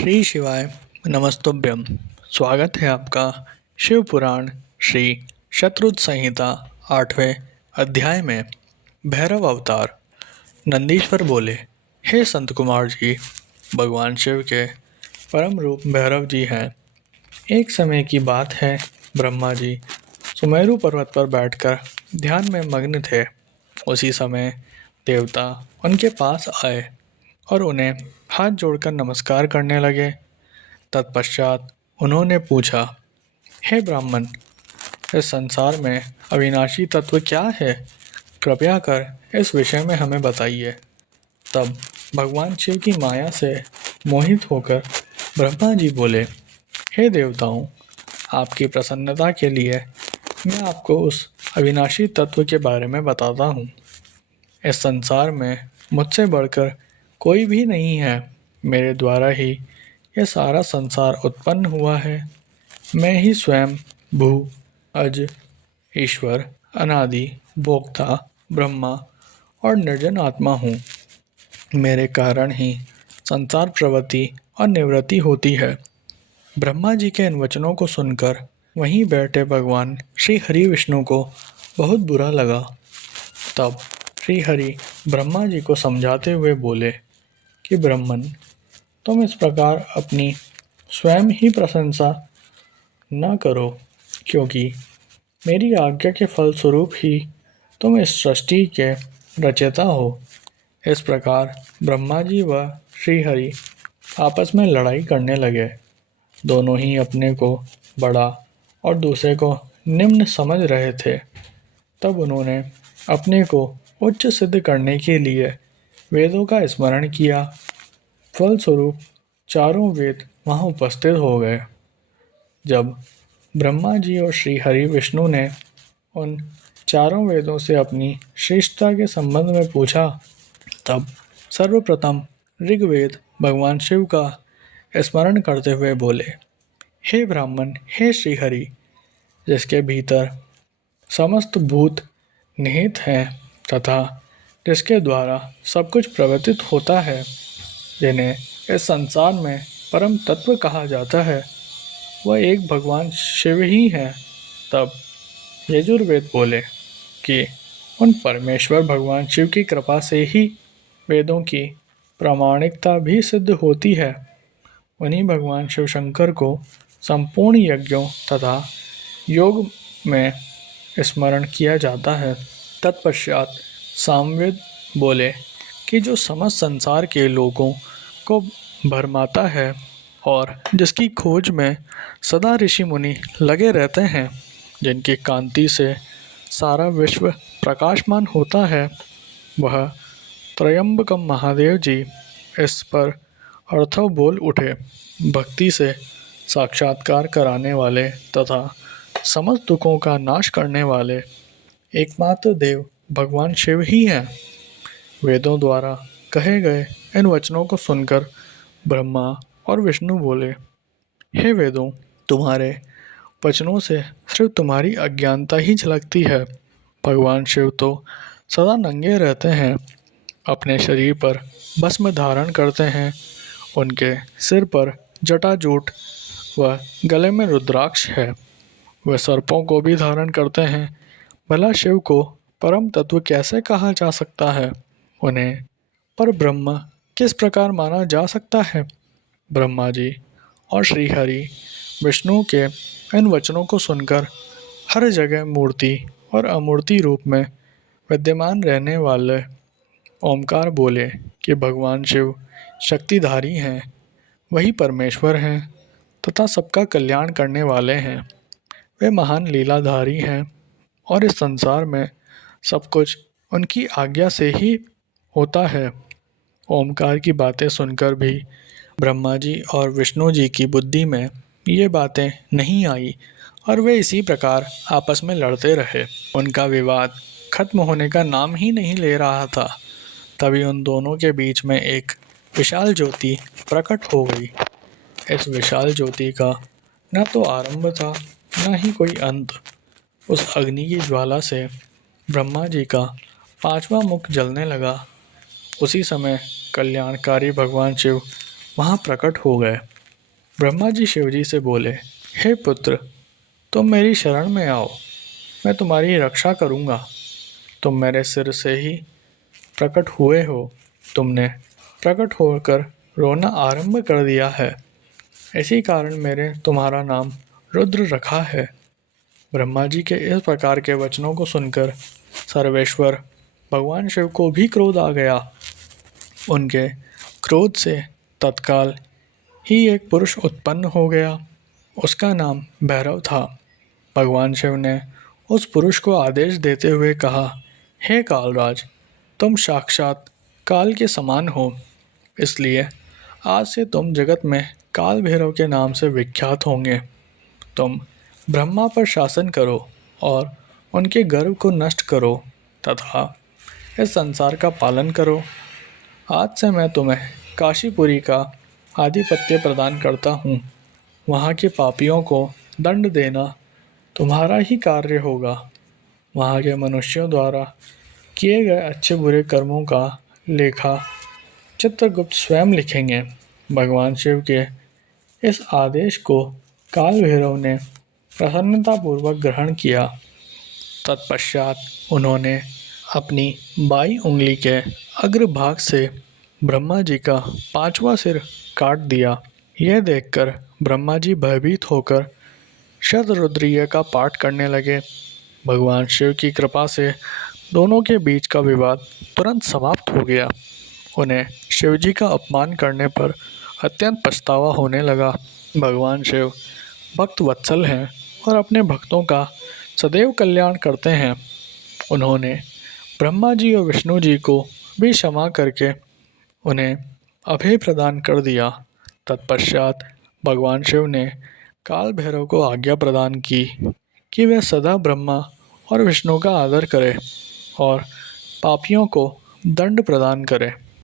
श्री शिवाय नमस्तुभ्यम। स्वागत है आपका शिव पुराण श्री शत्रुघ्न संहिता 8वें अध्याय में। भैरव अवतार। नंदीश्वर बोले, हे संत कुमार जी, भगवान शिव के परम रूप भैरव जी हैं। एक समय की बात है, ब्रह्मा जी सुमेरु पर्वत पर बैठकर ध्यान में मग्न थे। उसी समय देवता उनके पास आए और उन्हें हाथ जोड़कर नमस्कार करने लगे। तत्पश्चात उन्होंने पूछा, हे ब्राह्मण, इस संसार में अविनाशी तत्व क्या है? कृपया कर इस विषय में हमें बताइए। तब भगवान शिव की माया से मोहित होकर ब्रह्मा जी बोले, हे देवताओं, आपकी प्रसन्नता के लिए मैं आपको उस अविनाशी तत्व के बारे में बताता हूँ। इस संसार में मुझसे बढ़कर कोई भी नहीं है। मेरे द्वारा ही यह सारा संसार उत्पन्न हुआ है। मैं ही स्वयं भू, अज, ईश्वर, अनादि, भोक्ता, ब्रह्मा और निर्जन आत्मा हूँ। मेरे कारण ही संसार प्रवृत्ति और निवृत्ति होती है। ब्रह्मा जी के इन वचनों को सुनकर वहीं बैठे भगवान श्री हरि विष्णु को बहुत बुरा लगा। तब श्री हरि ब्रह्मा जी को समझाते हुए बोले कि ब्राह्मण, तुम इस प्रकार अपनी स्वयं ही प्रशंसा न करो, क्योंकि मेरी आज्ञा के फलस्वरूप ही तुम इस सृष्टि के रचयिता हो। इस प्रकार ब्रह्मा जी व श्रीहरि आपस में लड़ाई करने लगे। दोनों ही अपने को बड़ा और दूसरे को निम्न समझ रहे थे। तब उन्होंने अपने को उच्च सिद्ध करने के लिए वेदों का स्मरण किया। फलस्वरूप चारों वेद वहाँ उपस्थित हो गए। जब ब्रह्मा जी और श्री हरि विष्णु ने उन चारों वेदों से अपनी श्रेष्ठता के संबंध में पूछा, तब सर्वप्रथम ऋग्वेद भगवान शिव का स्मरण करते हुए बोले, हे ब्राह्मण, हे श्रीहरि, जिसके भीतर समस्त भूत निहित हैं तथा जिसके द्वारा सब कुछ प्रवर्तित होता है, जिन्हें इस संसार में परम तत्व कहा जाता है, वह एक भगवान शिव ही हैं। तब यजुर्वेद बोले कि उन परमेश्वर भगवान शिव की कृपा से ही वेदों की प्रामाणिकता भी सिद्ध होती है। उन्हीं भगवान शिव शंकर को संपूर्ण यज्ञों तथा योग में स्मरण किया जाता है। तत्पश्चात सामवेद बोले कि जो समस्त संसार के लोगों को भरमाता है और जिसकी खोज में सदा ऋषि मुनि लगे रहते हैं, जिनकी कांति से सारा विश्व प्रकाशमान होता है, वह त्रयंबकम महादेव जी इस पर अर्थव बोल उठे। भक्ति से साक्षात्कार कराने वाले तथा समस्त दुखों का नाश करने वाले एकमात्र देव भगवान शिव ही हैं। वेदों द्वारा कहे गए इन वचनों को सुनकर ब्रह्मा और विष्णु बोले, हे वेदों, तुम्हारे वचनों से सिर्फ तुम्हारी अज्ञानता ही झलकती है। भगवान शिव तो सदा नंगे रहते हैं, अपने शरीर पर भस्म धारण करते हैं। उनके सिर पर जटाजूट व गले में रुद्राक्ष है। वह सर्पों को भी धारण करते हैं। भला शिव को परम तत्व कैसे कहा जा सकता है? उन्हें पर ब्रह्म किस प्रकार माना जा सकता है? ब्रह्मा जी और श्रीहरि विष्णु के इन वचनों को सुनकर हर जगह मूर्ति और अमूर्ति रूप में विद्यमान रहने वाले ओमकार बोले कि भगवान शिव शक्तिधारी हैं, वही परमेश्वर हैं तथा सबका कल्याण करने वाले हैं। वे महान लीलाधारी हैं और इस संसार में सब कुछ उनकी आज्ञा से ही होता है। ओमकार की बातें सुनकर भी ब्रह्मा जी और विष्णु जी की बुद्धि में ये बातें नहीं आई और वे इसी प्रकार आपस में लड़ते रहे। उनका विवाद खत्म होने का नाम ही नहीं ले रहा था। तभी उन दोनों के बीच में एक विशाल ज्योति प्रकट हो गई। इस विशाल ज्योति का न तो आरंभ था न ही कोई अंत। उस अग्नि की ज्वाला से ब्रह्मा जी का पांचवा मुख जलने लगा। उसी समय कल्याणकारी भगवान शिव वहाँ प्रकट हो गए। ब्रह्मा जी शिव जी से बोले, हे पुत्र, तुम मेरी शरण में आओ, मैं तुम्हारी रक्षा करूँगा। तुम मेरे सिर से ही प्रकट हुए हो, तुमने प्रकट होकर रोना आरंभ कर दिया है, इसी कारण मैंने तुम्हारा नाम रुद्र रखा है। ब्रह्मा जी के इस प्रकार के वचनों को सुनकर सर्वेश्वर भगवान शिव को भी क्रोध आ गया। उनके क्रोध से तत्काल ही एक पुरुष उत्पन्न हो गया। उसका नाम भैरव था। भगवान शिव ने उस पुरुष को आदेश देते हुए कहा, हे कालराज, तुम साक्षात काल के समान हो, इसलिए आज से तुम जगत में काल भैरव के नाम से विख्यात होंगे। तुम ब्रह्मा पर शासन करो और उनके गर्व को नष्ट करो तथा इस संसार का पालन करो। आज से मैं तुम्हें काशीपुरी का आधिपत्य प्रदान करता हूँ। वहाँ के पापियों को दंड देना तुम्हारा ही कार्य होगा। वहाँ के मनुष्यों द्वारा किए गए अच्छे बुरे कर्मों का लेखा चित्रगुप्त स्वयं लिखेंगे। भगवान शिव के इस आदेश को काल भैरव ने प्रसन्नतापूर्वक ग्रहण किया। तत्पश्चात उन्होंने अपनी बाईं उंगली के अग्रभाग से ब्रह्मा जी का 5वां सिर काट दिया। यह देखकर ब्रह्मा जी भयभीत होकर शतरुद्रीय का पाठ करने लगे। भगवान शिव की कृपा से दोनों के बीच का विवाद तुरंत समाप्त हो गया। उन्हें शिव जी का अपमान करने पर अत्यंत पछतावा होने लगा। भगवान शिव भक्त वत्सल हैं और अपने भक्तों का सदैव कल्याण करते हैं। उन्होंने ब्रह्मा जी और विष्णु जी को भी क्षमा करके उन्हें अभय प्रदान कर दिया। तत्पश्चात भगवान शिव ने काल भैरव को आज्ञा प्रदान की कि वह सदा ब्रह्मा और विष्णु का आदर करे और पापियों को दंड प्रदान करे।